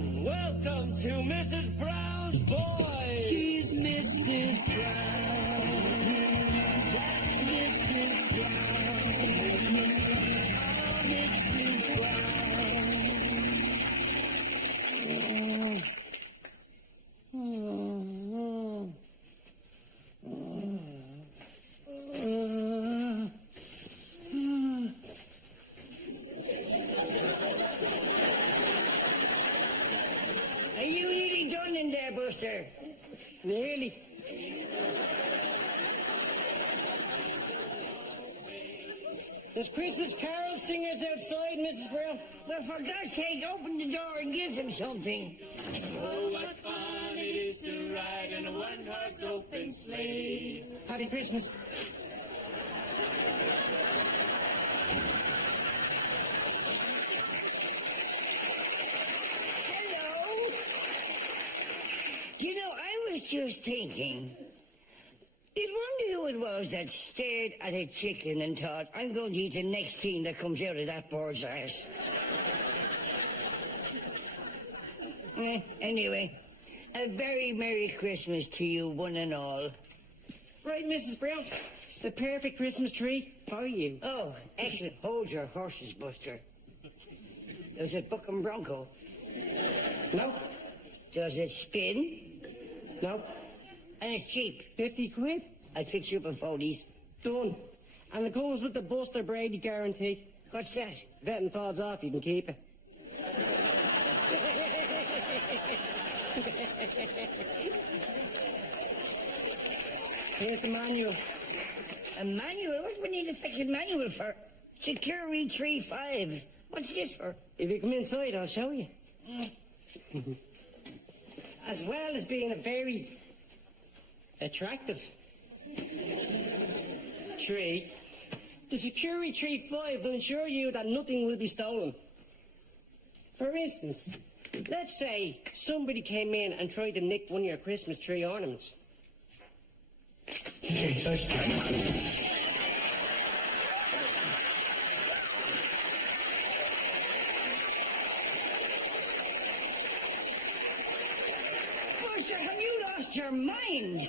Welcome to Mrs. Brown's Boys. She's Mrs. Brown. That's Mrs. Brown. Oh, Mrs. Are you nearly done in there, Buster? Nearly. There's Christmas carol singers outside, Mrs. Brown. Well, for God's sake, open the door and give them something. Oh, what fun it is to ride in a one-horse open sleigh. Happy Christmas. Hello? Do you know, I was just thinking, you'd wonder who it was that stared at a chicken and thought, I'm going to eat the next thing that comes out of that bird's arse. Anyway, a very Merry Christmas to you, one and all. Right, Mrs. Brown. The perfect Christmas tree for you. Oh, excellent. Hold your horses, Buster. Does it buck and bronco? No, Does it spin? no. And it's cheap. 50 quid. I'd fix you up in Foley's. Done. And it comes with the Buster Brady guarantee. What's that? If anything falls off, you can keep it. Here's the manual. A manual? What do we need a fixing manual for? Security 35. What's this for? If you come inside, I'll show you. As well as being a very attractive tree, the Security Tree 5 will ensure you that nothing will be stolen. For instance, let's say somebody came in and tried to nick one of your Christmas tree ornaments. Hey, touch that. Buster, have you lost your mind?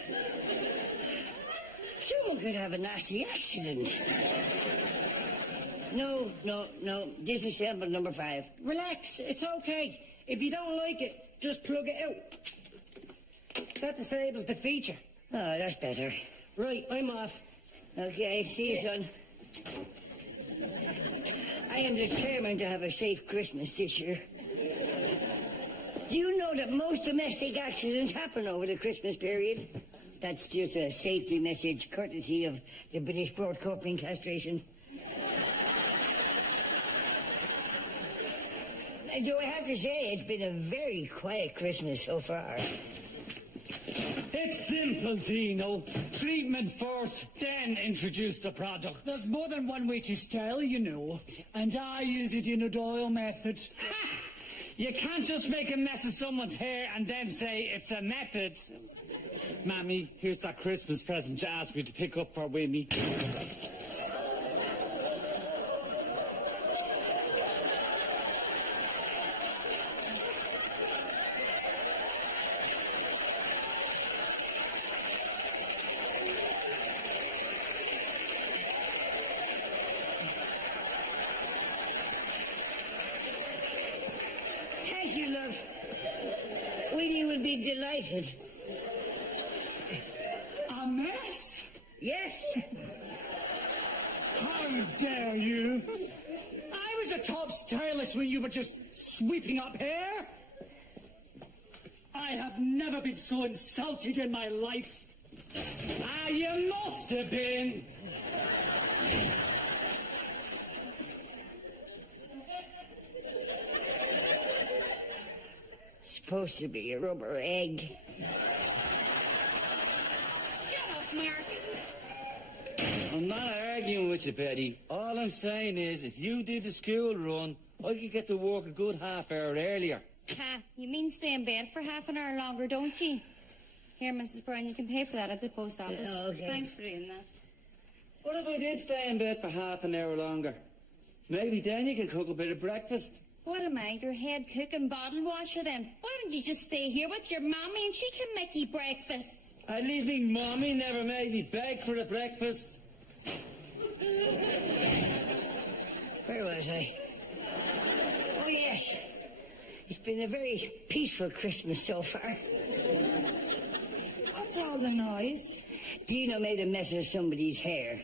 Someone could have a nasty accident. No. This is sample number 5. Relax, it's okay. If you don't like it, just plug it out. That disables the feature. Oh, that's better. Right, I'm off. Okay, see you, son. I am determined to have a safe Christmas this year. Do you know that most domestic accidents happen over the Christmas period? That's just a safety message courtesy of the British Broadcasting Castration. Do I have to say, it's been a very quiet Christmas so far. It's simple, Dino. Treatment first, then introduce the product. There's more than one way to style, you know. And I use the Dino Doyle method. Ha! You can't just make a mess of someone's hair and then say it's a method. Mammy, here's that Christmas present you asked me to pick up for Winnie. Thank you, love. Winnie will be delighted. A mess? Yes. How dare you? I was a top stylist when you were just sweeping up hair. I have never been so insulted in my life. Ah, you must have been. Supposed to be a rubber egg. Shut up, Mark. I'm not arguing with you, Betty. All I'm saying is, if you did the school run, I could get to work a good half hour earlier. Ha, you mean stay in bed for half an hour longer, don't you? Here, Mrs. Brown, you can pay for that at the post office. Oh, okay. Thanks for doing that. What if I did stay in bed for half an hour longer? Maybe then you can cook a bit of breakfast. What am I, your head cook and bottle washer then? Why don't you just stay here with your mommy and she can make you breakfast? At least me mommy never made me beg for the breakfast. Where was I? Oh, yes. It's been a very peaceful Christmas so far. What's all the noise? Dino made a mess of somebody's hair,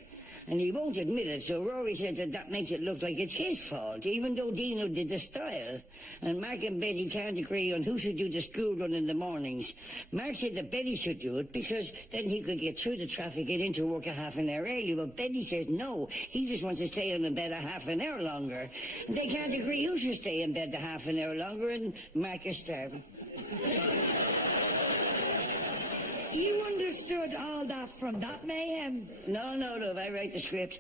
and he won't admit it, so Rory said that makes it look like it's his fault, even though Dino did the style. And Mark and Betty can't agree on who should do the school run in the mornings. Mark said that Betty should do it, because then he could get through the traffic and into work a half an hour early. But Betty says no, he just wants to stay in bed a half an hour longer. And they can't agree who should stay in bed a half an hour longer, and Mark is starving. You understood all that from that mayhem? No, love, I write the script.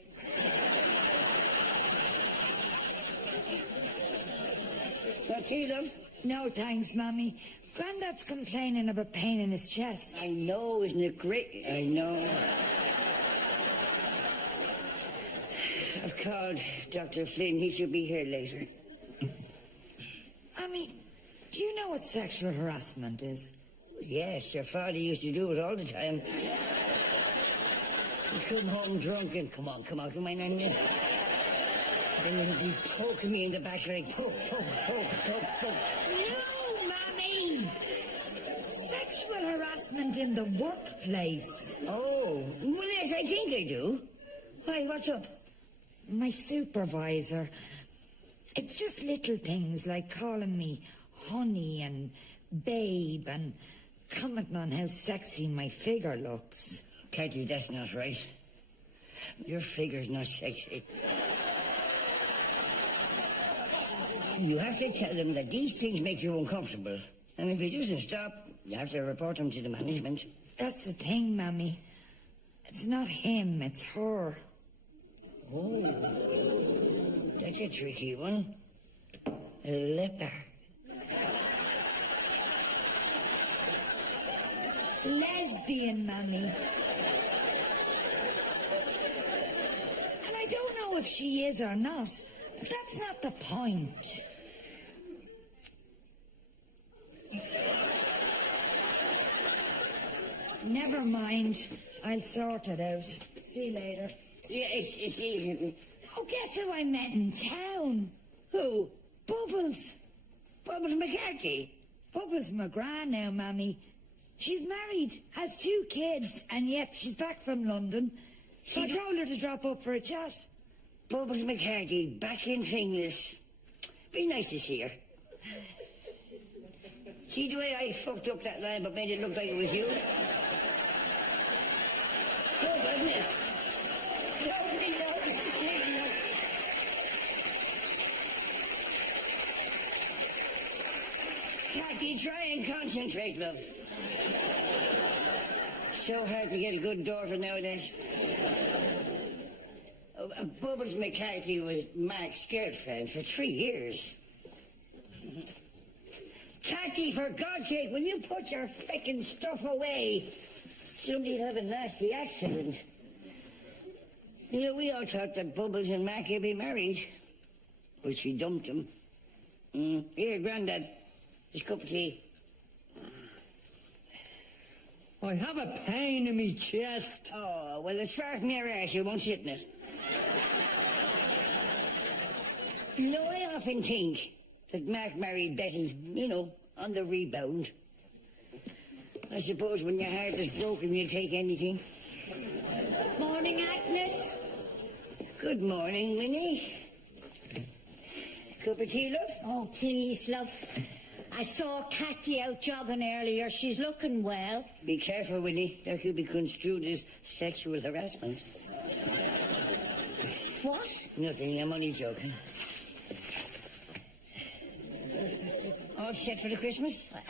What's he, love? No thanks, Mammy. Grandad's complaining of a pain in his chest. I know, isn't it great? I know. I've called Dr. Flynn. He should be here later. Mammy, do you know what sexual harassment is? Yes, your father used to do it all the time. He'd come home drunk and come on, and then he'd be poking me in the back like poke. No, Mammy! Sexual harassment in the workplace. Oh, well, yes, I think I do. Why, what's up? My supervisor. It's just little things like calling me honey and babe and commenting on how sexy my figure looks. Kathy, that's not right. Your figure's not sexy. You have to tell him that these things make you uncomfortable. And if he doesn't stop, you have to report him to the management. That's the thing, Mammy. It's not him, it's her. Oh, that's a tricky one. A leper. Lesbian, Mammy. And I don't know if she is or not, but that's not the point. Never mind. I'll sort it out. See you later. Yeah, it's easy. Oh, guess who I met in town? Who? Bubbles. Bubbles McCarthy. Bubbles McGrath now, Mammy. She's married, has 2 kids, and yep, she's back from London. So I told her to drop up for a chat. Bubbles McCarthy, back in Finglas. Be nice to see her. See the way I fucked up that line but made it look like it was you? No, wasn't it? Nobody knows. Kathy, try and concentrate, love. So hard to get a good daughter nowadays. Bubbles McCarthy was Mark's girlfriend for 3 years. Kathy, for God's sake, will you put your frickin' stuff away? Somebody'd have a nasty accident. You know, we all thought that Bubbles and Mark would be married. But she dumped him. Here, Grandad, this cup of tea. I have a pain in me chest. Oh, well, as far from your ass, you won't sit in it. You know, I often think that Mark married Betty, you know, on the rebound. I suppose when your heart is broken, you'll take anything. Morning, Agnes. Good morning, Winnie. Cup of tea, love? Oh, please, love. I saw Kathy out jogging earlier. She's looking well. Be careful, Winnie. That could be construed as sexual harassment. What? Nothing, I'm only joking. All set for the Christmas? Well,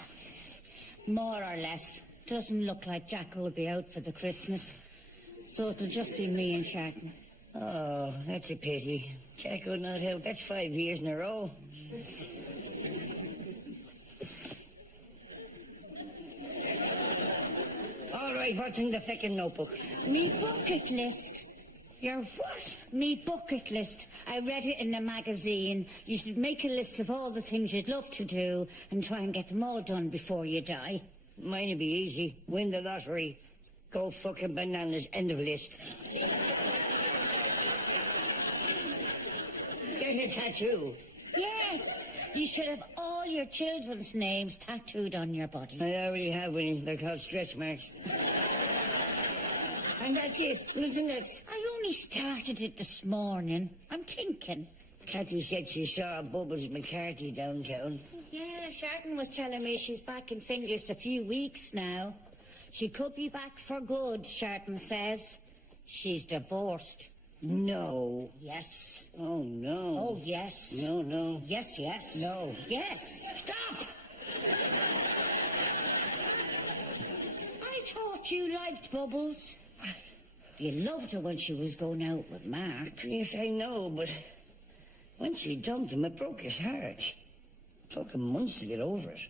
more or less. Doesn't look like Jack will be out for the Christmas. So it'll just be me and Sharton. Oh, that's a pity. Jack would not help. That's 5 years in a row. All right, what's in the feckin' notebook? Me bucket list. Your what? Me bucket list. I read it in a magazine. You should make a list of all the things you'd love to do and try and get them all done before you die. Mine'll be easy. Win the lottery. Go fucking bananas. End of list. Get a tattoo. Yes, you should have all your children's names tattooed on your body. I already have one. They're called stretch marks. And that's it. Nothing else. I only started it this morning. I'm thinking. Cathy said she saw Bubbles McCarthy downtown. Yeah, Sharton was telling me she's back in Finglas a few weeks now. She could be back for good, Sharton says. She's divorced. No. Yes. Oh, no. Oh, yes. No, no. Yes, yes. No. Yes. Stop! I thought you liked Bubbles. You loved her when she was going out with Mark. Yes, I know, but when she dumped him, it broke his heart. It took him months to get over it.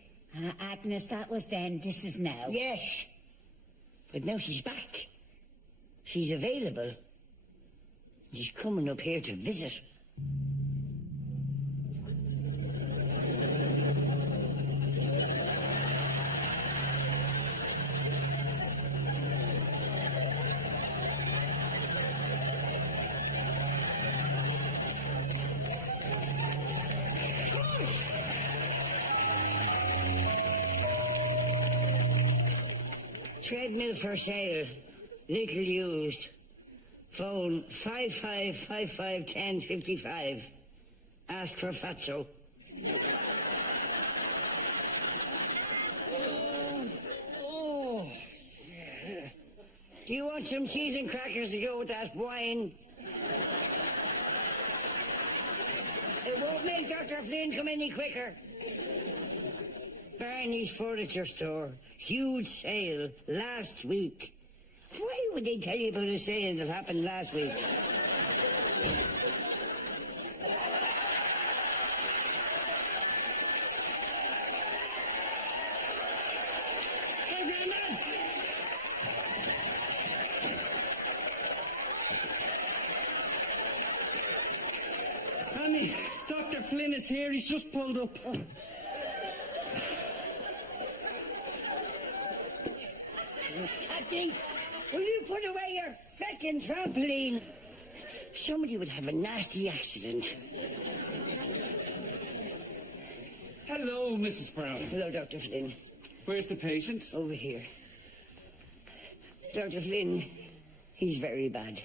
Agnes, that was then. This is now. Yes. But now she's back. She's available. She's coming up here to visit. Treadmill for sale. Little used. Phone 55551055. Ask for Fatso. Oh. Do you want some cheese and crackers to go with that wine? It won't make Dr. Flynn come any quicker. Barney's Furniture Store. Huge sale last week. Why would they tell you about a sale that happened last week? Hey, Grandad! Mammy, Dr. Flynn is here. He's just pulled up. Oh. I think, will you put away your feckin' trampoline? Somebody would have a nasty accident. Hello, Mrs. Brown. Hello, Dr. Flynn. Where's the patient? Over here. Dr. Flynn, he's very bad.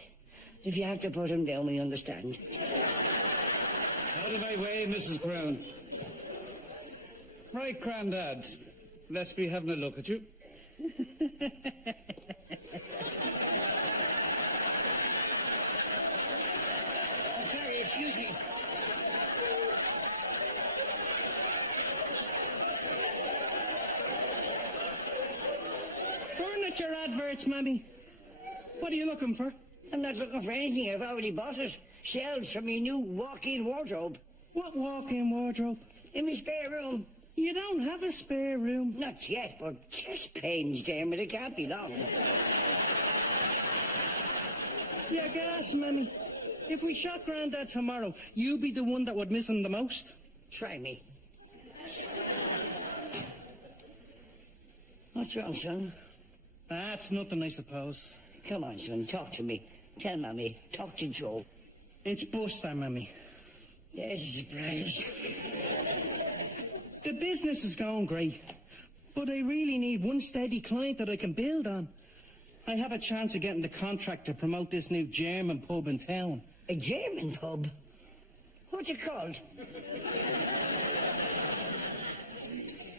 If you have to put him down, we understand. Out of my way, Mrs. Brown. Right, Grandad. Let's be having a look at you. I'm sorry, excuse me. Furniture adverts, Mammy. What are you looking for? I'm not looking for anything. I've already bought it. Shelves for me new walk-in wardrobe. What walk-in wardrobe? In my spare room. You don't have a spare room. Not yet, but chest pains, Dermot. It can't be long. Yeah, gas, Mammy. If we shot Grandad tomorrow, you be the one that would miss him the most. Try me. What's wrong, son? That's nothing, I suppose. Come on, son, talk to me. Tell Mammy. Talk to Joe. It's Buster, Mammy. There's a surprise. The business is going great, but I really need one steady client that I can build on. I have a chance of getting the contract to promote this new German pub in town. A German pub? What's it called?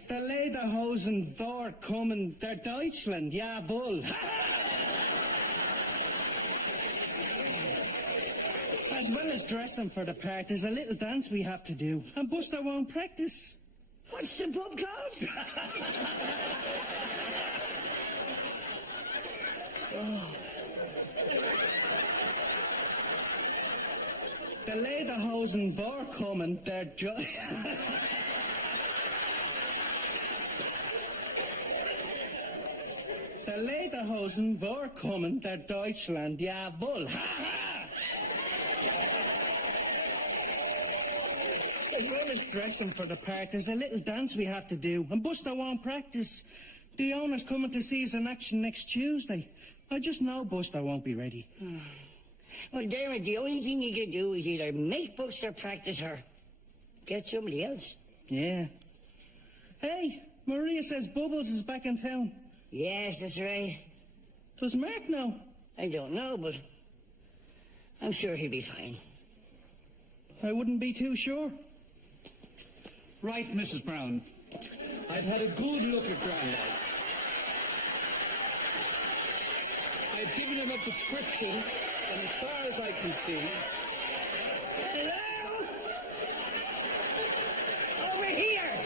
The Lederhosen Vorkommen der Deutschland, jawohl. As well as dressing for the part, there's a little dance we have to do, and Buster won't practice. What's the pub called? Oh. The Lederhosen Vorkommen der The Lederhosen Vorkommen der Deutschland, jawohl. Ha ha! finished dressing for the part. There's a little dance we have to do, and Buster won't practice. The owner's coming to see us in action next Tuesday. I just know Buster won't be ready. Well, Dermot, the only thing you can do is either make Buster practice or get somebody else. Yeah. Hey, Maria says Bubbles is back in town. Yes, that's right. Does Mark know? I don't know, but I'm sure he'll be fine. I wouldn't be too sure. Right, Mrs. Brown. I've had a good look at Grandad. I've given him a prescription, and as far as I can see... Hello? Over here!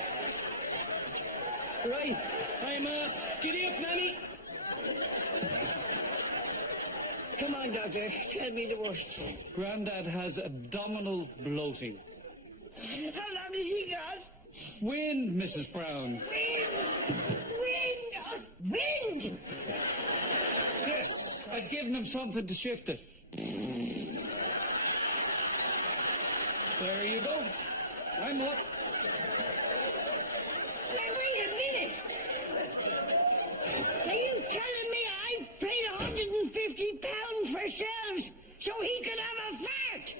Right, I'm giddy up, Mammy. Come on, Doctor. Tell me the worst. Grandad has abdominal bloating. How long has he got? Wind, Mrs. Brown. Wind! Wind! Wind! Yes, I've given him something to shift it. There you go. I'm up. Now, wait a minute. Are you telling me I paid £150 for shelves so he could have a fart?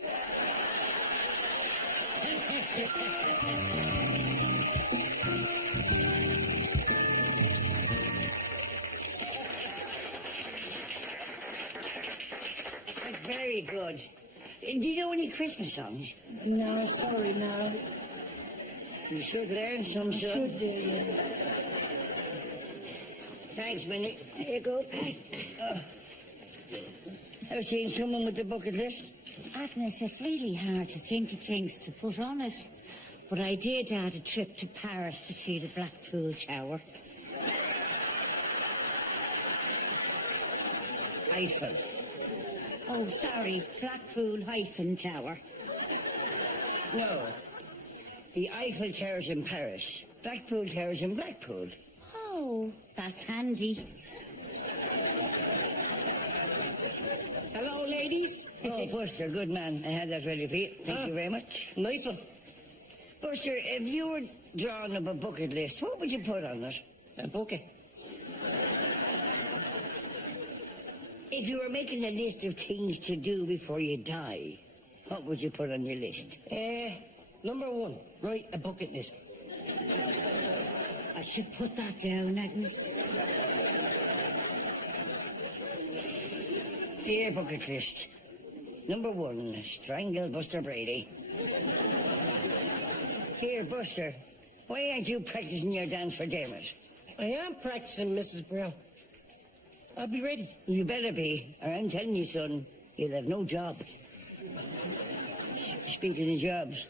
That's very good. Do you know any Christmas songs? No, sorry, no. You should learn some, son. Should do, yeah. Thanks, Minnie. Here you go, Pat. How's things coming with the bucket list? Agnes, it's really hard to think of things to put on it. But I did add a trip to Paris to see the Blackpool Tower. Eiffel. Oh, sorry, Blackpool-Tower. No. The Eiffel Tower's in Paris. Blackpool Tower's in Blackpool. Oh, that's handy. Hello, ladies. Oh, Buster, good man. I had that ready for you. Thank you very much. Nice one. Buster, if you were drawing up a bucket list, what would you put on it? A bucket. If you were making a list of things to do before you die, what would you put on your list? Number one, write a bucket list. I should put that down, Agnes. Dear bucket list. Number one, strangle Buster Brady. Here, Buster, why aren't you practicing your dance for Dermot? I am practicing, Mrs. Brown. I'll be ready. You better be, or I'm telling you, son, you'll have no job. Speaking of jobs,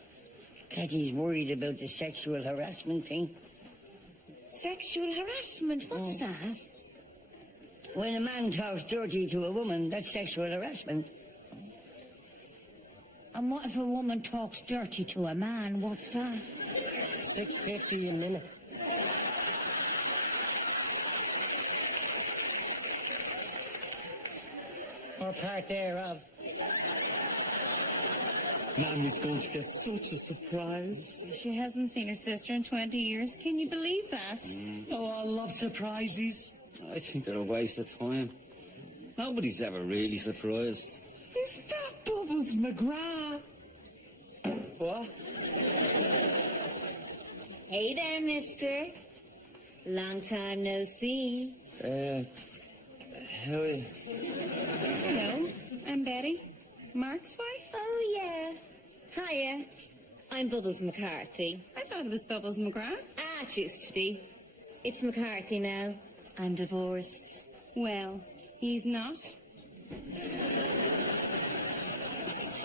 Cathy's worried about the sexual harassment thing. Sexual harassment? What's that? When a man talks dirty to a woman, that's sexual harassment. And what if a woman talks dirty to a man? What's that? $6.50 a minute. Or part thereof. Mammy's going to get such a surprise. She hasn't seen her sister in 20 years. Can you believe that? Oh, I love surprises. I think they're a waste of time. Nobody's ever really surprised. Is that Bubbles McGrath? What? Hey there, mister. Long time no see. How are you? Hello, I'm Betty. Mark's wife? Oh, yeah. Hiya. I'm Bubbles McCarthy. I thought it was Bubbles McGrath. It used to be. It's McCarthy now. I'm divorced. Well, he's not.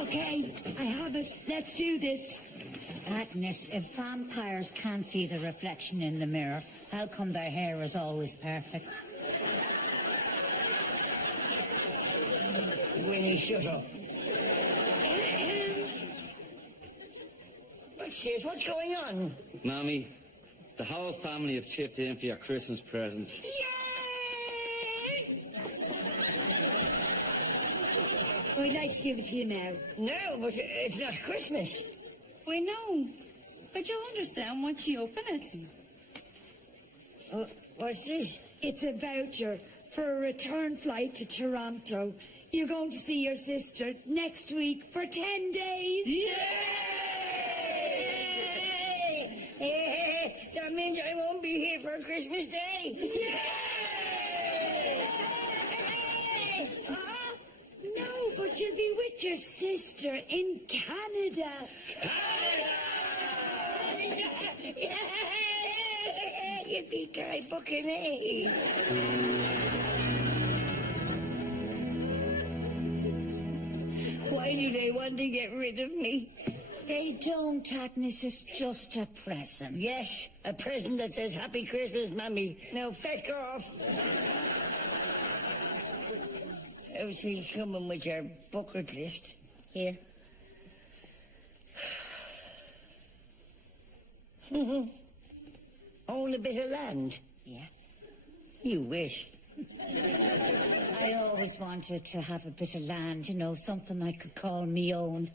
Okay, I have it. Let's do this. Agnes, if vampires can't see the reflection in the mirror, how come their hair is always perfect? Winnie, shut up. What's this? What's going on? Mammy, the whole family have chipped in for your Christmas present. I'd like to give it to you now. No, but it's not Christmas. We know. But you'll understand once you open it. Oh, what's this? It's a voucher for a return flight to Toronto. You're going to see your sister next week for 10 days. Yay! That means I won't be here for Christmas Day. Yay! No, but you'll be with your sister in Canada. Yippee-ki bucking, eh? Why do they want to get rid of me? They don't, Agnes. It's just a present. Yes, a present that says Happy Christmas, Mammy. Now, feck off. How's he coming with your bucket list? Here. Own a bit of land? Yeah. You wish. I always wanted to have a bit of land, you know, something I could call me own.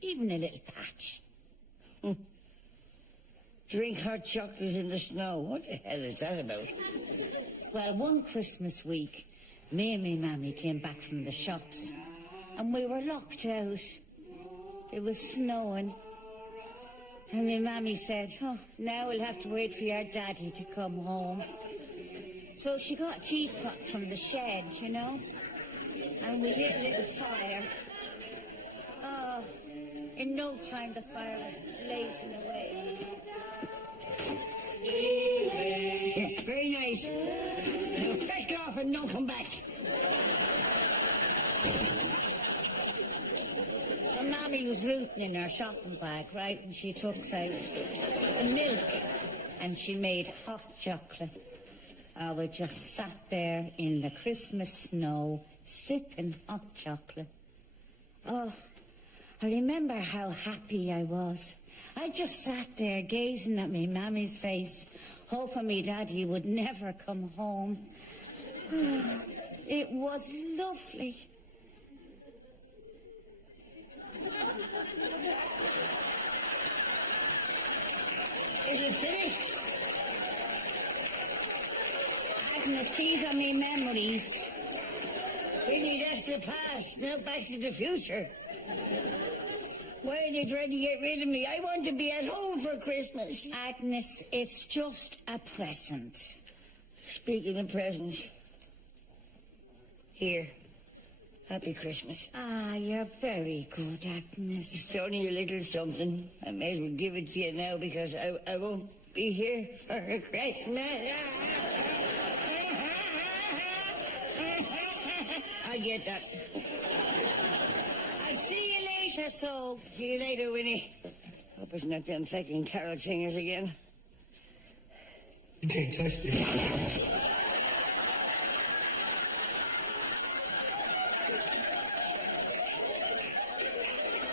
Even a little patch. Drink hot chocolate in the snow. What the hell is that about? Well, one Christmas week, me and me Mammy came back from the shops, and we were locked out. It was snowing. And me Mammy said, oh, now we'll have to wait for your daddy to come home. So she got a teapot from the shed, you know, and we lit a little fire. Oh, in no time the fire was blazing away. Yeah, very nice. Now feck off and don't come back. And Mammy was rooting in her shopping bag, right, and she took out the milk and she made hot chocolate. We just sat there in the Christmas snow, sipping hot chocolate. Oh, I remember how happy I was. I just sat there gazing at me Mammy's face, hoping me daddy would never come home. It was lovely. Is it finished? Agnes, these are me memories. Really, that's the past. Now back to the future. Why are they trying to get rid of me? I want to be at home for Christmas. Agnes, it's just a present. Speaking of presents, here, Happy Christmas. Ah, you're very good, Agnes. It's only a little something. I may as well give it to you now because I won't be here for Christmas. I get that. I'll see you later, so. See you later, Winnie. Hope it's not them fucking carol singers again. You can't touch this.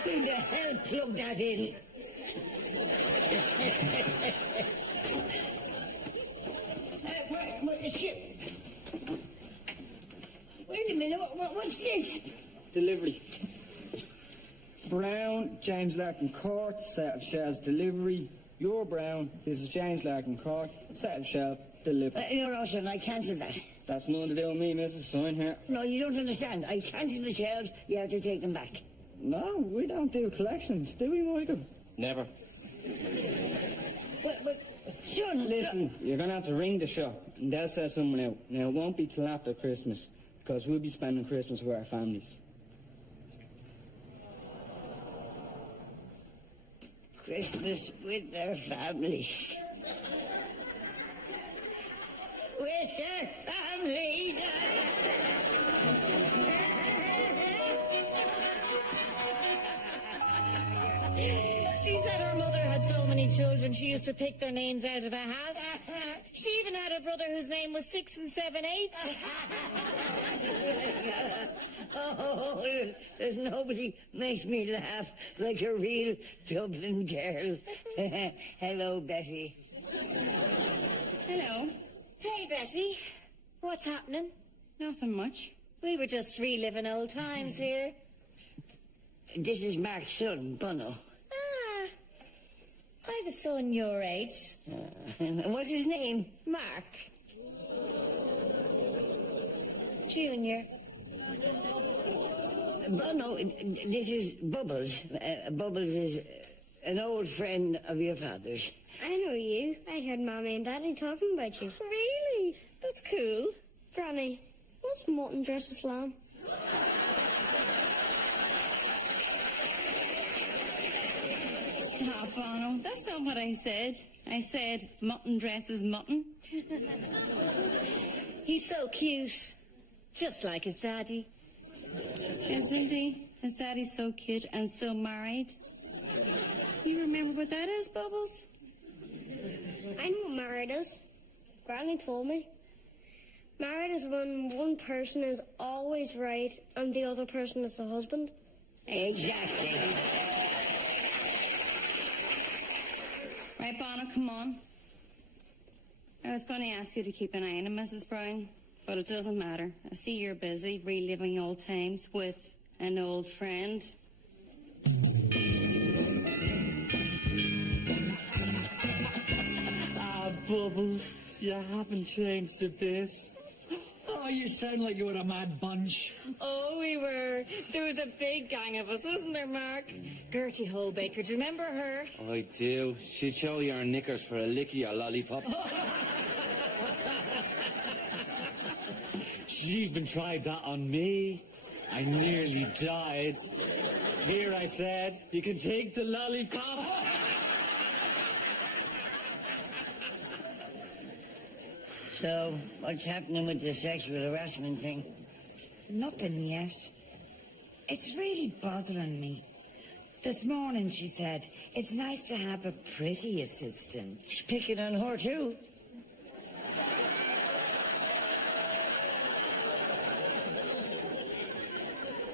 Who the hell plugged that in? Wait a minute, what's this? Delivery. Brown, James Larkin Court, set of shelves delivery. You're Brown, this is James Larkin Court, set of shelves delivery. No, son, I cancelled that. That's nothing to do with me, Mrs. Sign here. No, you don't understand. I cancelled the shelves, you have to take them back. No, we don't do collections, do we, Michael? Never. But, son... Listen, you're going to have to ring the shop, and they'll set someone out. Now, it won't be till after Christmas, because we'll be spending Christmas with our families. Christmas with their families. With their families. She said her mother had so many children she used to pick their names out of a hat. She even had a brother whose name was 6 and 7/8. Oh, there's nobody makes me laugh like a real Dublin girl. Hello, Betty. Hello. Hey, Betty. What's happening? Nothing much. We were just reliving old times here. This is Mark's son, Bono. Ah. I've a son your age. And what's his name? Mark. Junior. No, this is Bubbles. Bubbles is an old friend of your father's. I know you. I heard Mommy and Daddy talking about you. Really? That's cool. Granny, what's mutton dressed as lamb? Stop, Bono. That's not what I said. I said mutton dresses mutton. He's so cute. Just like his daddy. Isn't he? His daddy's so cute and so married. You remember what that is, Bubbles? I know what married is. Granny told me. Married is when one person is always right and the other person is the husband. Exactly. Right, Bono, come on. I was going to ask you to keep an eye on him, Mrs. Brown, but it doesn't matter. I see you're busy reliving old times with an old friend. Ah, Bubbles, you haven't changed a bit. Oh, you sound like you were a mad bunch. Oh, we were. There was a big gang of us, wasn't there, Mark? Gertie Holbaker, do you remember her? I do. She'd show you her knickers for a lick of your lollipop. She even tried that on me. I nearly died. Here, I said, you can take the lollipop. So, what's happening with the sexual harassment thing? Nothing yet. It's really bothering me. This morning she said, it's nice to have a pretty assistant. She's picking on her too.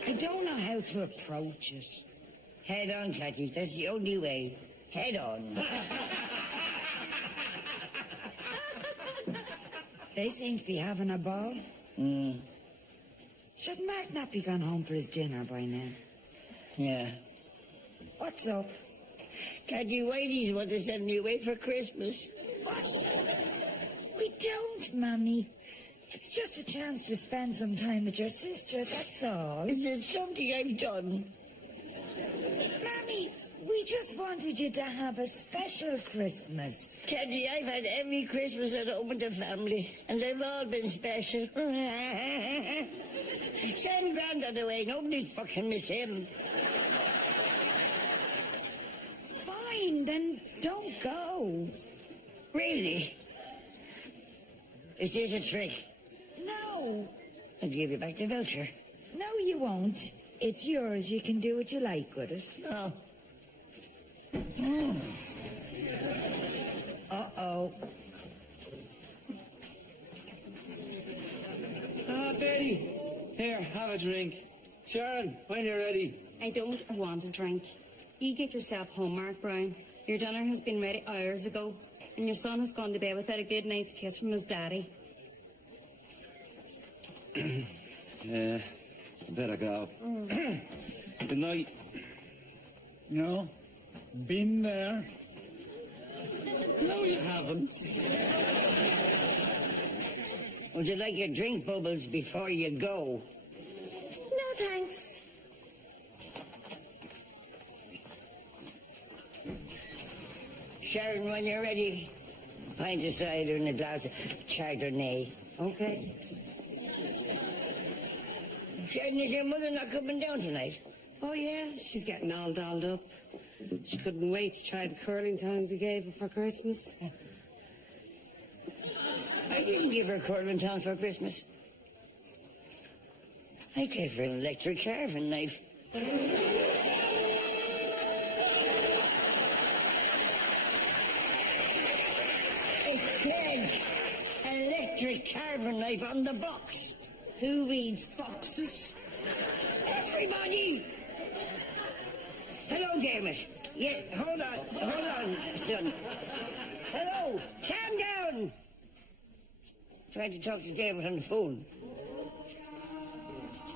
I don't know how to approach it. Head on, Catty. That's the only way. Head on. They seem to be having a ball. Should Mark not be gone home for his dinner by now? Yeah. What's up? Catty Whitey's want to send me away for Christmas. What? We don't, Mammy. It's just a chance to spend some time with your sister, that's all. Is it something I've done? Mammy, we just wanted you to have a special Christmas. Catty, I've had every Christmas at home with the family, and they've all been special. Send Grandad away. Nobody'd fucking miss him. Fine, then don't go. Really? Is this a trick? No. I'll give you back the voucher. No, you won't. It's yours. You can do what you like with it. Oh. Uh-oh. Ah, Betty. Here, have a drink. Sharon, when you're ready. I don't want a drink. You get yourself home, Mark Brown. Your dinner has been ready hours ago, and your son has gone to bed without a good night's kiss from his daddy. Yeah, better go. Good night. No, been there. No, you haven't. Would you like a drink, Bubbles, before you go? No, thanks. Sharon, when you're ready, pint of cider and a glass of Chardonnay. Okay. Sharon, is your mother not coming down tonight? Oh, yeah, she's getting all dolled up. She couldn't wait to try the curling tongs we gave her for Christmas. I didn't give her curling tongs for Christmas. I gave her an electric carving knife. It said electric carving knife on the box. Who reads boxes? Everybody! Hello, Dermot. Yeah, hold on, son. Hello, calm down. Trying to talk to Dermot on the phone.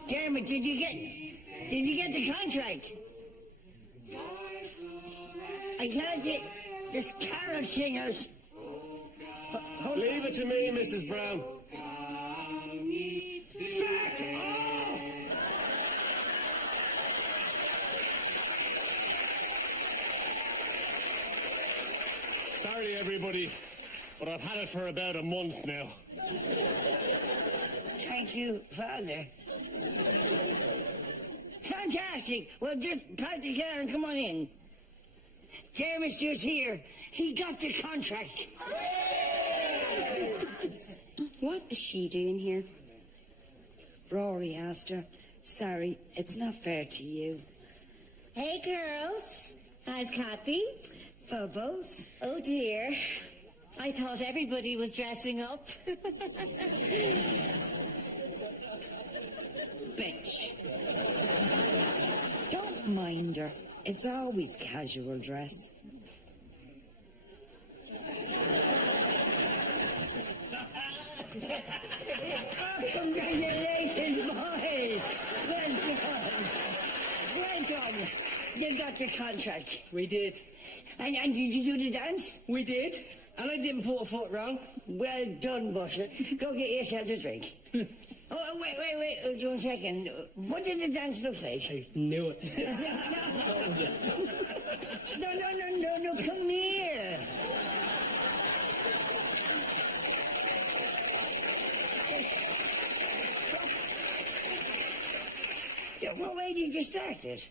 Dermot, did you get the contract? I can't get. There's carol singers. Leave it to me, Mrs. Brown. Fuck off! Sorry, everybody, but I've had it for about a month now. Thank you, Father. Fantastic. Well, just pat the car and come on in. Jeremy's just here. He got the contract. What is she doing here? Rory asked her. Sorry, it's not fair to you. Hey, girls. How's Kathy? Bubbles? Oh, dear. I thought everybody was dressing up. Bitch. Don't mind her. It's always casual dress. Oh, congratulations, boys. Well done. Well done. You got the contract. We did. And did you do the dance? We did. And I didn't put a foot wrong. Well done, Buster. Go get yourself a drink. Oh, wait. 1 second. What did the dance look like? I knew it. No, come here. Yeah, what way did you start it?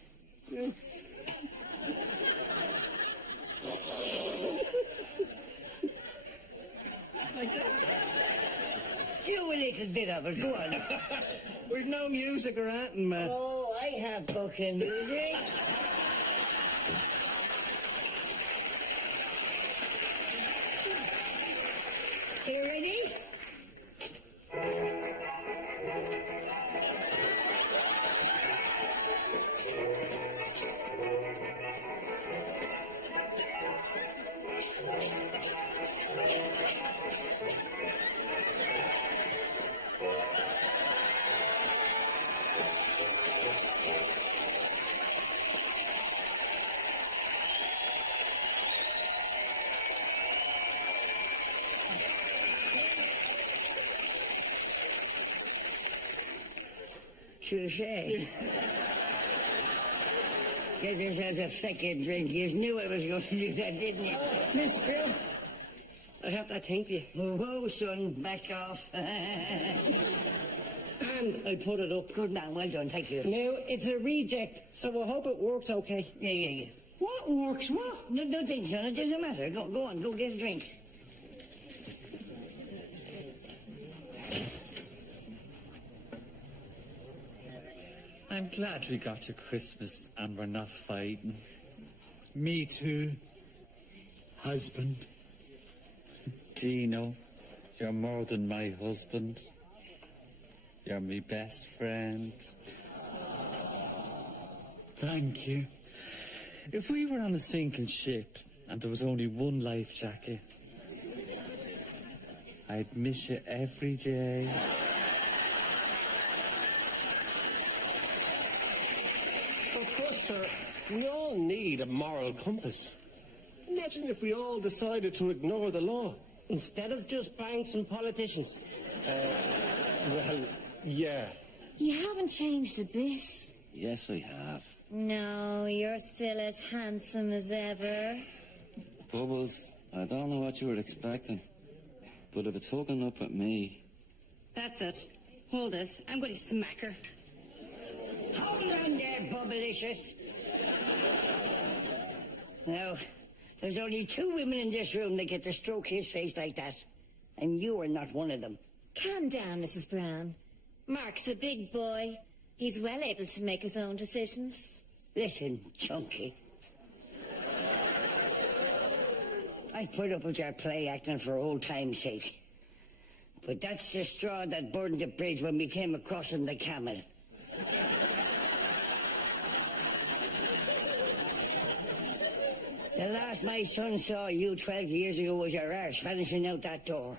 Like that? Do a little bit of it, go on. We've no music or anything, man. Oh, I have booking music. You ready? Touche. Get yourselves a second drink. You knew I was going to do that, didn't you? Miss Grill, I have that thing for you. Whoa, son, back off. And I put it up. Good man, well done, thank you. Now, it's a reject, so I hope it works okay. Yeah. What works, what? No, don't think, son, it doesn't matter. Go on, go get a drink. I'm glad we got to Christmas and we're not fighting. Me too. Husband. Dino, you're more than my husband. You're my best friend. Thank you. If we were on a sinking ship and there was only one life jacket, I'd miss you every day. Of course, sir, we all need a moral compass. Imagine if we all decided to ignore the law. Instead of just banks and politicians. Well, yeah. You haven't changed a bit. Yes, I have. No, you're still as handsome as ever. Bubbles, I don't know what you were expecting, but if it's hooking up with me... That's it. Hold this. I'm going to smack her. Hold on there, Bubblicious. Now, there's only 2 women in this room that get to stroke his face like that. And you are not one of them. Calm down, Mrs. Brown. Mark's a big boy. He's well able to make his own decisions. Listen, Chunky. I put up with your play acting for old time's sake. But that's the straw that burned the bridge when we came across in the camel. The last my son saw you 12 years ago was your arse vanishing out that door.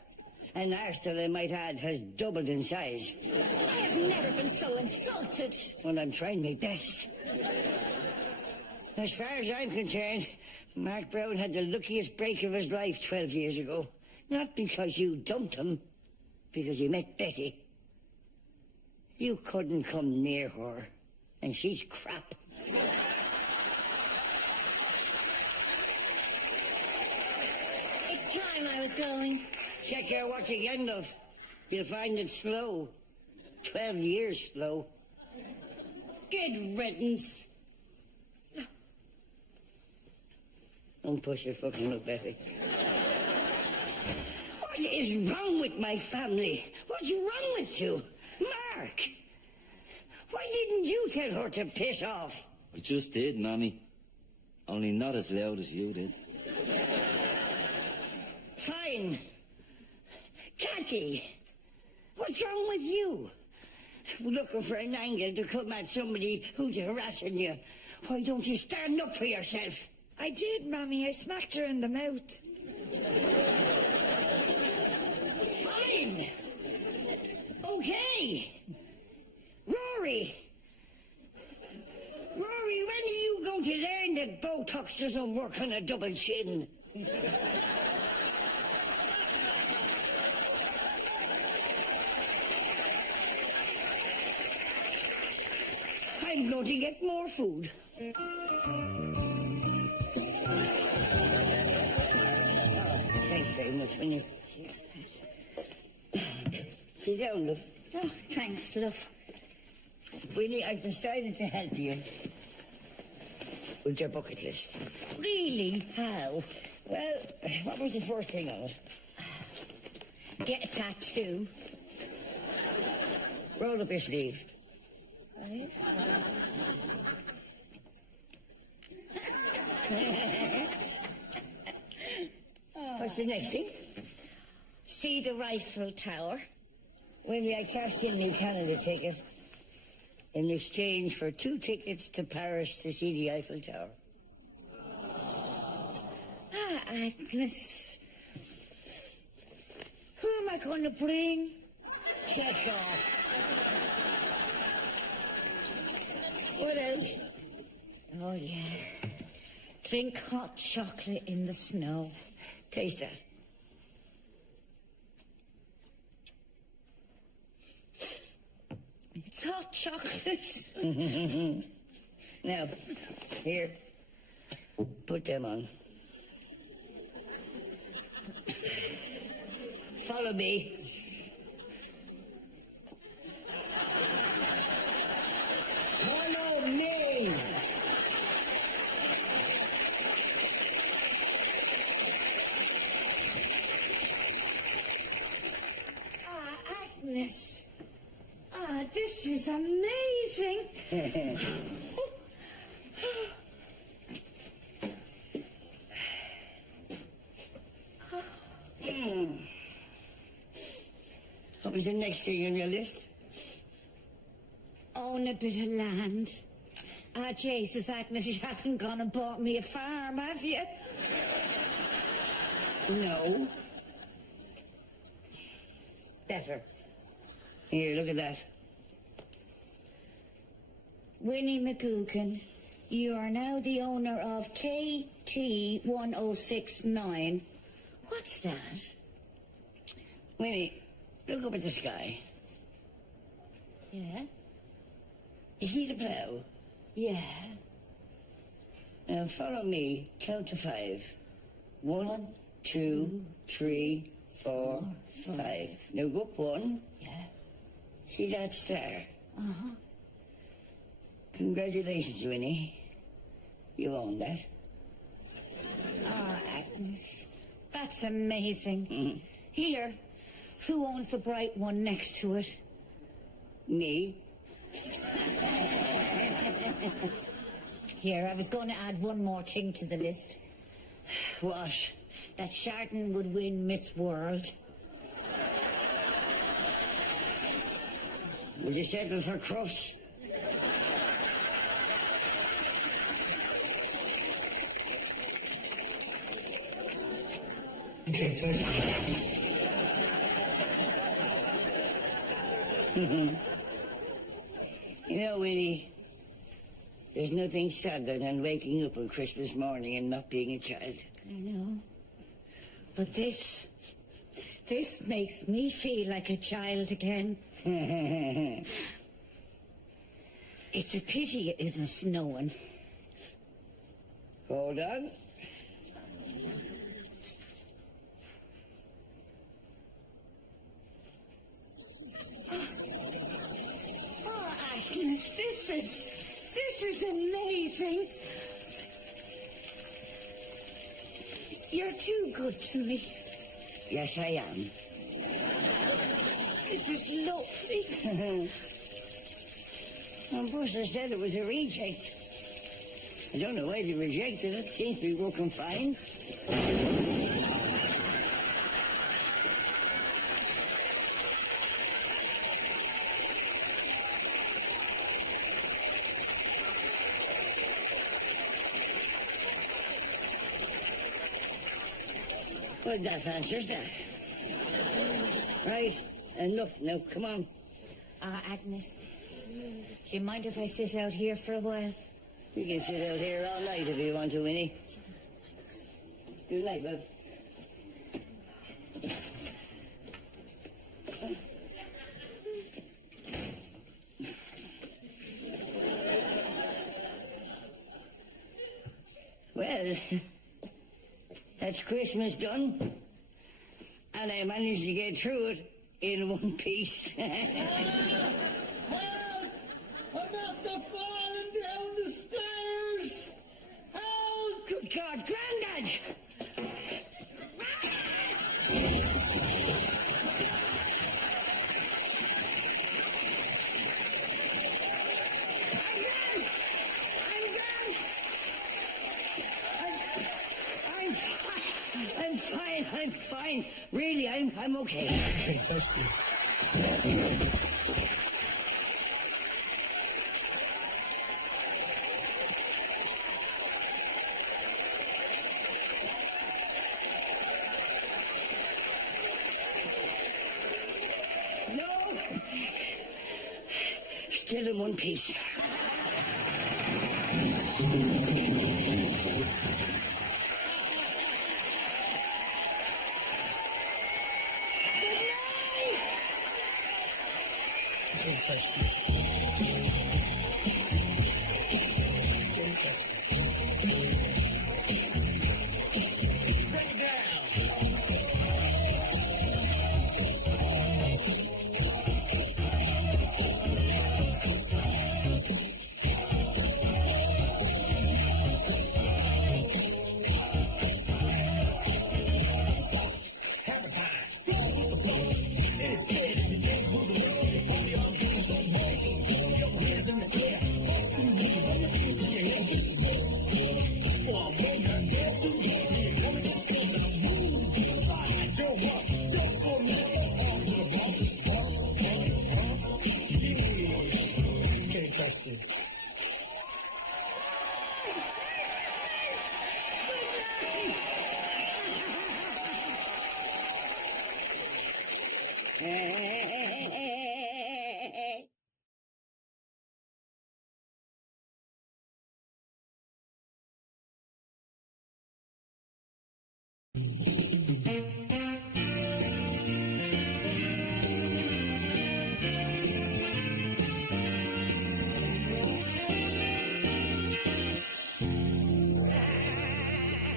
An arse that I might add has doubled in size. I've never been so insulted. Well, I'm trying my best. As far as I'm concerned, Mark Brown had the luckiest break of his life 12 years ago. Not because you dumped him, because he met Betty. You couldn't come near her, and she's crap. It's time I was going. Check your watch again, love. You'll find it slow. 12 years slow. Good riddance. Don't push your fucking luck, Betty. What is wrong with my family? What's wrong with you? Mark! Why didn't you tell her to piss off? I just did, Mammy. Only not as loud as you did. Fine. Cathy, what's wrong with you? Looking for an angle to come at somebody who's harassing you. Why don't you stand up for yourself? I did, Mammy. I smacked her in the mouth. Fine. Okay. Rory, when are you going to learn that Botox doesn't work on a double chin? I'm going to get more food. Thanks very much, Winnie. Sit down, love. Oh, thanks, love. Winnie, I've decided to help you with your bucket list. Really? How? Well, what was the first thing on it? Get a tattoo. Roll up your sleeve. Right. What's the next thing? See the Eiffel Tower. Winnie, I cashed in my Canada ticket in exchange for 2 tickets to Paris to see the Eiffel Tower. Ah, Agnes. Who am I going to bring? Check off. What else? Oh, yeah. Drink hot chocolate in the snow. Taste that. It's hot chocolate. Now, here. Put them on. Follow me. Follow me. Ah, Agnes. Ah, this is amazing. What was the next thing on your list? Own a bit of land. Ah, Jesus, Agnes, you haven't gone and bought me a farm, have you? No. Better. Here, look at that. Winnie McGugan, you are now the owner of KT1069. What's that? Winnie, look up at the sky. Yeah? You see the plough? Yeah. Now follow me. Count to 5. 1, 2, 3, 4, 5. Now go up 1. Yeah. See that star? Uh-huh. Congratulations, Winnie. You own that. Ah, Agnes, that's amazing. Here, who owns the bright one next to it? Me. Here, I was going to add one more thing to the list. What? That Chardon would win Miss World. Would you settle for Crufts? Okay, taste You know, Winnie, There's nothing sadder than waking up on Christmas morning and not being a child. I know. But this makes me feel like a child again. It's a pity it isn't snowing. Hold on. Oh, Agnes, this is amazing. You're too good to me. Yes, I am. This is lovely. Well, Buster said it was a reject. I don't know why they rejected it. Seems to be working fine. Well, that answers that. Right, enough now, come on. Agnes, do you mind if I sit out here for a while? You can sit out here all night if you want to, Winnie. Good night, love. Well, that's Christmas done. And I managed to get through it in one piece. Help! I'm after falling down the stairs! Help! Good God, Grandad! I'm fine. Really, I'm okay. Can't touch this. No. Still in one piece. Can't touch this. Can't touch this. Break it down. Hammer time. It is dead and you can't move it. Can't touch this.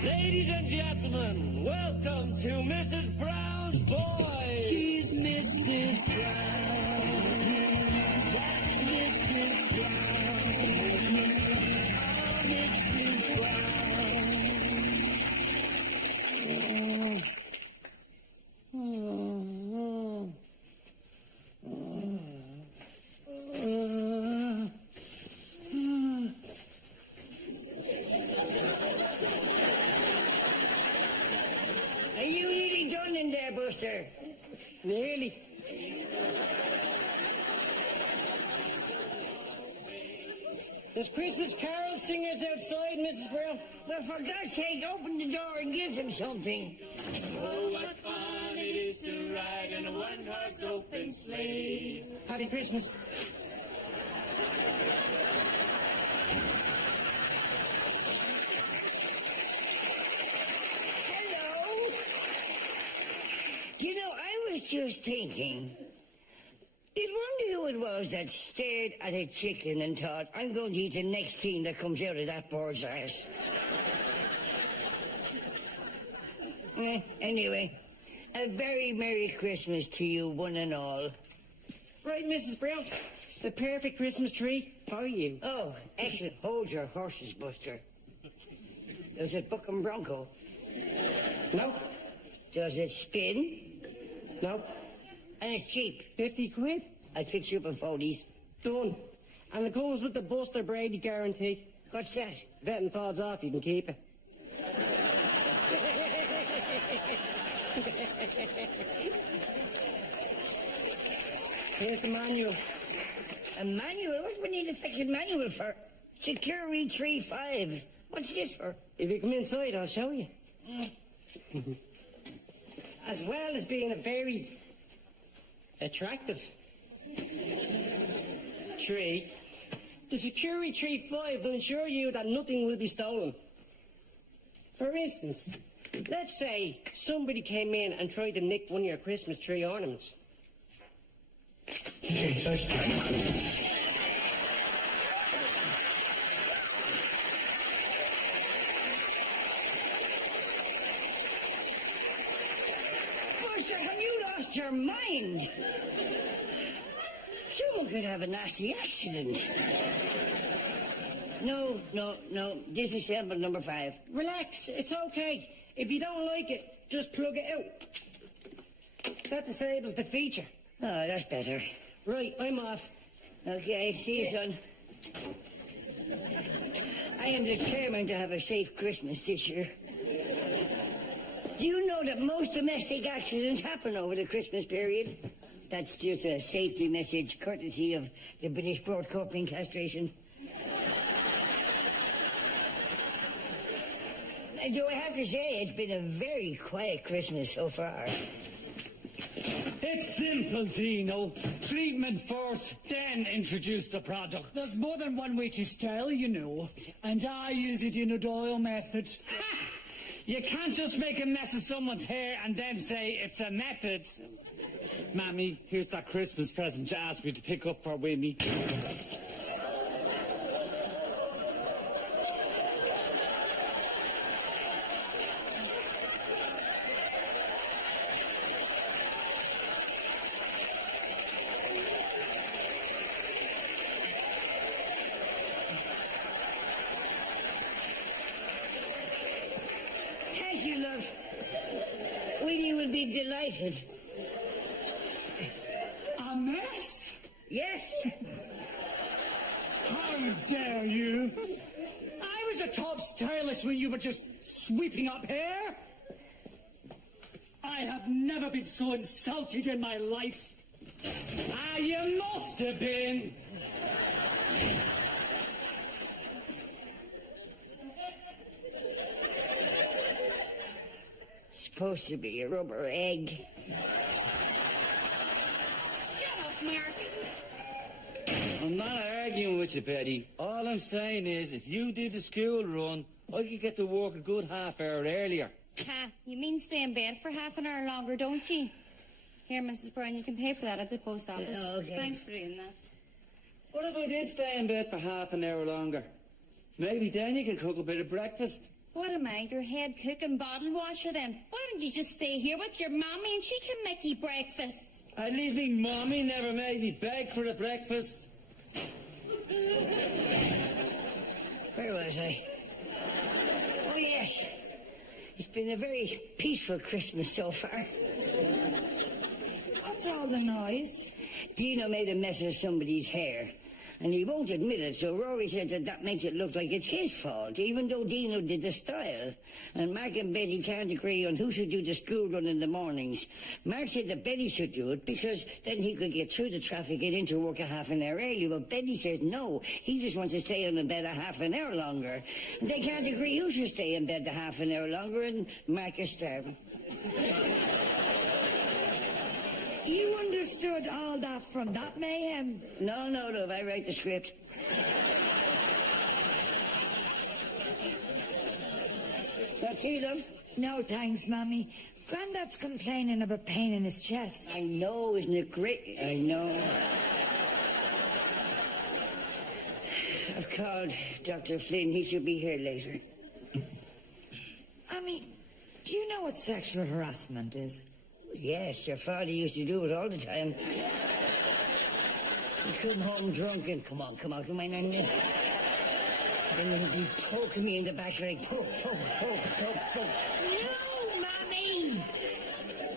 Ladies and gentlemen, welcome to Mrs. Brown's Boys. She's Mrs. Brown. That's Mrs. Brown. Oh, Mrs. Are you nearly done in there, Buster? Nearly. There's Christmas carol singers outside, Mrs. Brown. Well, for God's sake, open the door and give them something. Oh, what fun it is to ride in a one-horse open sleigh. Happy Christmas. just thinking. Did wonder who it was that stared at a chicken and thought, I'm going to eat the next thing that comes out of that bird's arse. Anyway, a very Merry Christmas to you, one and all. Right, Mrs. Brown. The perfect Christmas tree for you. Oh, excellent. Hold your horses, Buster. Does it buck 'em bronco? No. Does it spin? No. And it's cheap. 50 quid. I'd fix you up in Foley's. Done. And it comes with the Buster Brady guarantee. What's that? Vetting falls off, you can keep it. Here's the manual. A manual? What do we need a fixing manual for? Security 35. What's this for? If you come inside, I'll show you. As well as being a very attractive tree, the Security Tree 5 will ensure you that nothing will be stolen. For instance, let's say somebody came in and tried to nick one of your Christmas tree ornaments. Hey, touch that. Your mind. Someone could have a nasty accident. No. Disassemble number 5. Relax, it's okay. If you don't like it, just plug it out. That disables the feature. Oh, that's better. Right, I'm off. Okay, see you, son. I am determined to have a safe Christmas this year. Do you know that most domestic accidents happen over the Christmas period? That's just a safety message, courtesy of the British Broadcasting Castration. Do I have to say, it's been a very quiet Christmas so far. It's simple, Dino. Treatment first, then introduce the product. There's more than one way to style, you know. And I use it in a Doyle method. You can't just make a mess of someone's hair and then say it's a method. Mammy, here's that Christmas present you asked me to pick up for Winnie. Thank you, love. Winnie will be delighted. A mess? Yes. How dare you? I was a top stylist when you were just sweeping up hair. I have never been so insulted in my life. You must have been. Supposed to be a rubber egg. Shut up, Mark. I'm not arguing with you, Betty. All I'm saying is, if you did the school run, I could get to work a good half hour earlier. Ha, you mean stay in bed for half an hour longer, don't you? Here, Mrs. Brown, you can pay for that at the post office. Okay. Thanks for doing that. What if I did stay in bed for half an hour longer? Maybe then you could cook a bit of breakfast. What am I, your head cook and bottle washer then? Why don't you just stay here with your mommy and she can make you breakfast? At least me mommy never made me beg for the breakfast. Where was I? Oh, yes. It's been a very peaceful Christmas so far. What's all the noise? Dino made a mess of somebody's hair, and he won't admit it, so Rory said that makes it look like it's his fault, even though Dino did the style. And Mark and Betty can't agree on who should do the school run in the mornings. Mark said that Betty should do it, because then he could get through the traffic and into work a half an hour early. But Betty says no, he just wants to stay in bed a half an hour longer. And they can't agree who should stay in bed a half an hour longer, and Mark is starving. You understood all that from that mayhem? No, love, I write the script. That's it, love. No, thanks, Mammy. Grandad's complaining of a pain in his chest. I know, isn't it great? I know. I've called Dr. Flynn. He should be here later. Mammy, do you know what sexual harassment is? Yes, your father used to do it all the time. He'd come home drunk and come on, and then he'd be poking me in the back like poke. No, Mammy!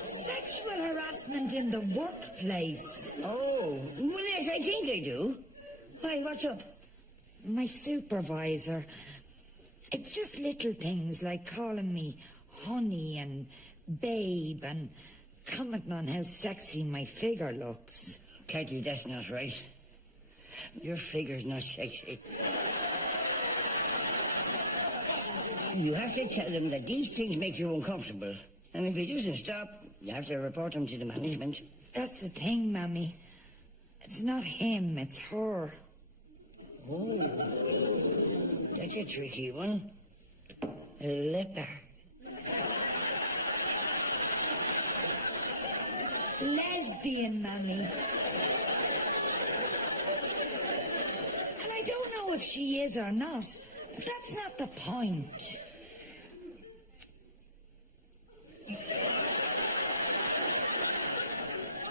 Sexual harassment in the workplace. Oh, well, yes, I think I do. Why, what's up? My supervisor. It's just little things like calling me honey and babe and commenting on how sexy my figure looks. Kathy, that's not right. Your figure's not sexy. You have to tell him that these things make you uncomfortable. And if he doesn't stop, you have to report him to the management. That's the thing, Mammy. It's not him, it's her. Oh, that's a tricky one. A leper. Lesbian, Mammy. And I don't know if she is or not, but that's not the point.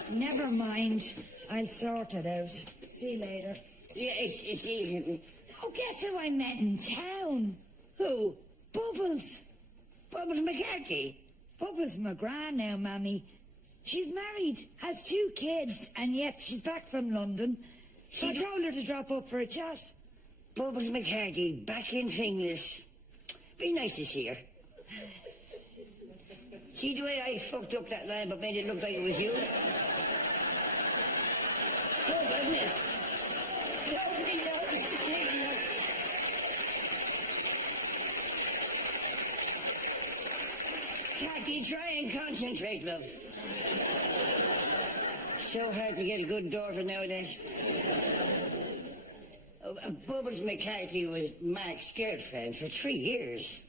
Never mind. I'll sort it out. See you later. Yeah, it's easy. Oh, guess who I met in town? Who? Bubbles. Bubbles McCarthy. Bubbles McGrath now, Mammy. She's married, has 2 kids, and yep, she's back from London. So I told her to drop up for a chat. Bubbles McCarthy, back in Finglas. Be nice to see her. See the way I fucked up that line but made it look like it was you? Oh, wasn't it? Nobody knows the thing. Cathy, try and concentrate, love. So hard to get a good daughter nowadays. Bubbles McCarthy was Mark's girlfriend for 3 years.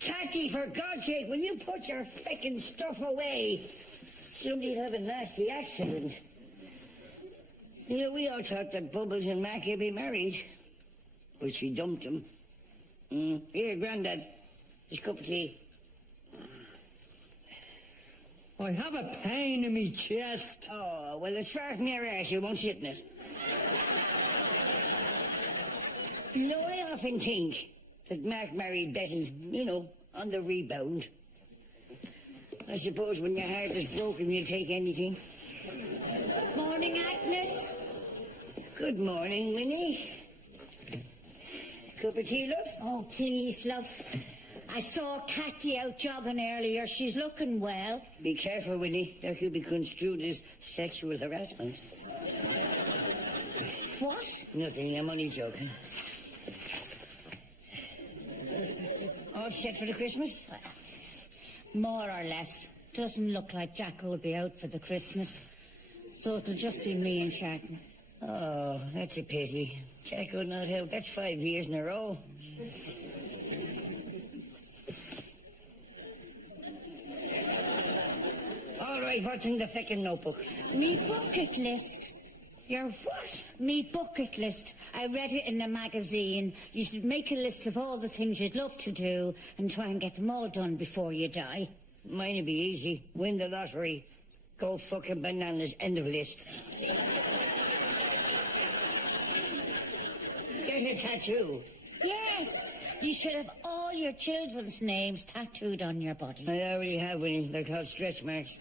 Cathy, for God's sake, will you put your frickin' stuff away? Somebody'd have a nasty accident. You know, we all thought that Bubbles and Mark would be married. But she dumped him. Here, Grandad, this cup of tea. I have a pain in me chest. Oh, well, it's far from your arse. You won't sit in it. You know, I often think that Mark married Betty, you know, on the rebound. I suppose when your heart is broken, you'll take anything. Morning, Agnes. Good morning, Winnie. Cup of tea, love? Oh, please, love. I saw Cathy out jogging earlier. She's looking well. Be careful, Winnie. That could be construed as sexual harassment. What? Nothing, I'm only joking. All set for the Christmas? Well, more or less. Doesn't look like Jack will be out for the Christmas. So it'll just be me and Sharton. Oh, that's a pity. Jack will not help. That's 5 years in a row. All right, what's in the feckin' notebook? Me bucket list. Your what? Me bucket list. I read it in a magazine. You should make a list of all the things you'd love to do and try and get them all done before you die. Mine'll be easy. Win the lottery. Go fucking bananas. End of list. Get a tattoo. Yes. You should have all your children's names tattooed on your body. I already have, Winnie. They're called stretch marks.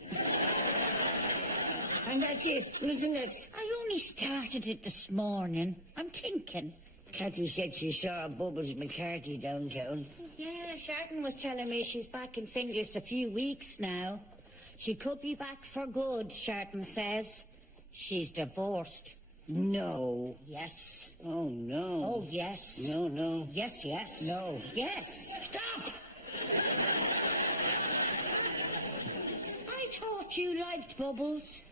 And that's it. Nothing else. I only started it this morning. I'm thinking. Cathy said she saw Bubbles McCarthy downtown. Yeah, Sharton was telling me she's back in Finglas a few weeks now. She could be back for good, Sharton says. She's divorced. No. Yes. Oh, no. Oh, yes. No, no. Yes, yes. No. Yes. Stop! I thought you liked Bubbles.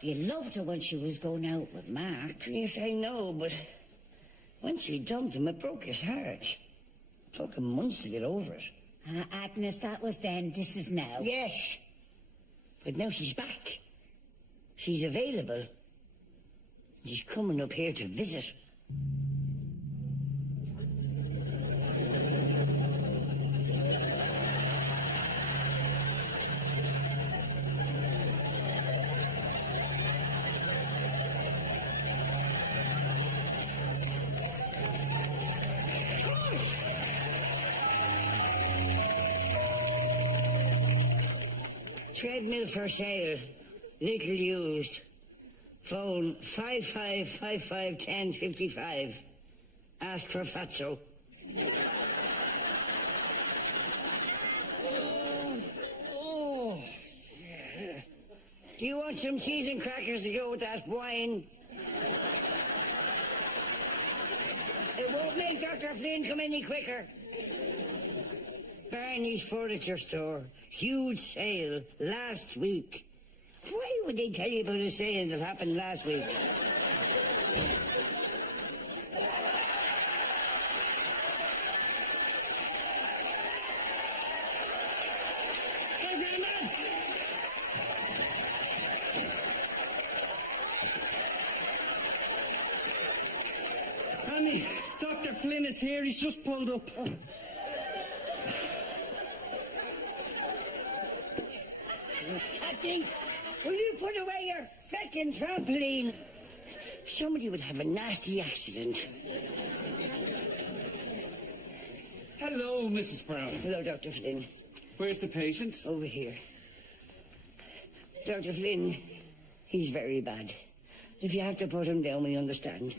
You loved her when she was going out with Mark. Yes, I know, but when she dumped him, it broke his heart. It took him months to get over it. Agnes, that was then, this is now. Yes. But now she's back. She's available. She's coming up here to visit. Treadmill for sale. Little used. Phone 55551055. Ask for Fatso. Oh. Do you want some cheese and crackers to go with that wine? It won't make Dr. Flynn come any quicker. Barney's Furniture Store. Huge sale last week. Why would they tell you about a sale that happened last week? Mammy, Dr. Flynn is here. He's just pulled up. I think, will you put away your feckin' trampoline? Somebody would have a nasty accident. Hello, Mrs. Brown. Hello, Dr. Flynn. Where's the patient? Over here. Dr. Flynn, he's very bad. If you have to put him down, we understand.